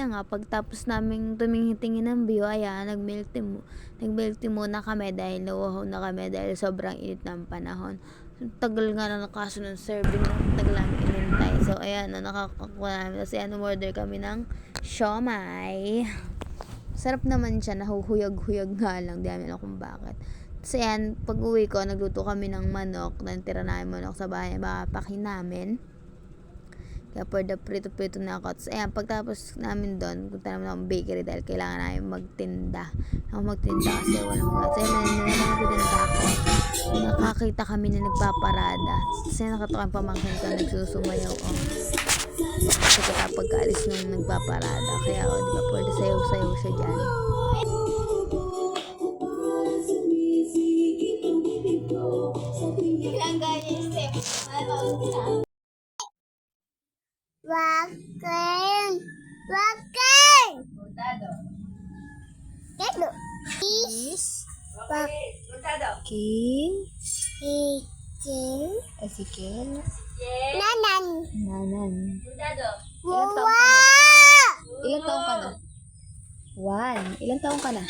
ayun na nga, pagtapos naming tumingin-tingin ng view, ayan, nag-milk tea muna kami dahil nauuhaw na kami dahil sobrang init ng panahon. Tagal nga na kaso ng serving na tagal namin inintay. So, ayan, nakakakuha namin. Kasi umorder kami ng siomai. Sarap naman siya, nahuhuyag-huyag nga lang. Di namin alam kung bakit. So, ayan, pag uwi ko, nagluto kami ng manok. Nantira namin manok sa bahay. Papakin namin. Kaya for the prito-prito na ako. So, ayan, pagtapos namin doon, punta namin akong bakery dahil kailangan namin magtinda. Ako magtinda kasi walang mga. So, ayan, nagtitinda ako. Nakakita kami na nagpaparada. Kasi nakatawa yung pamangkin ko, nagsusumayaw ko. Kasi kapag kaalis nung nagpaparada. Kaya, di ba, pwede sayaw-sayaw siya dyan. Ilang ganyan step. Wakin! Wakin! Kalo. Is. King. King. Ezekiel. Nanan. Nanan. Wawa! Ilang taong ka na? 1. Ilang taong ka na?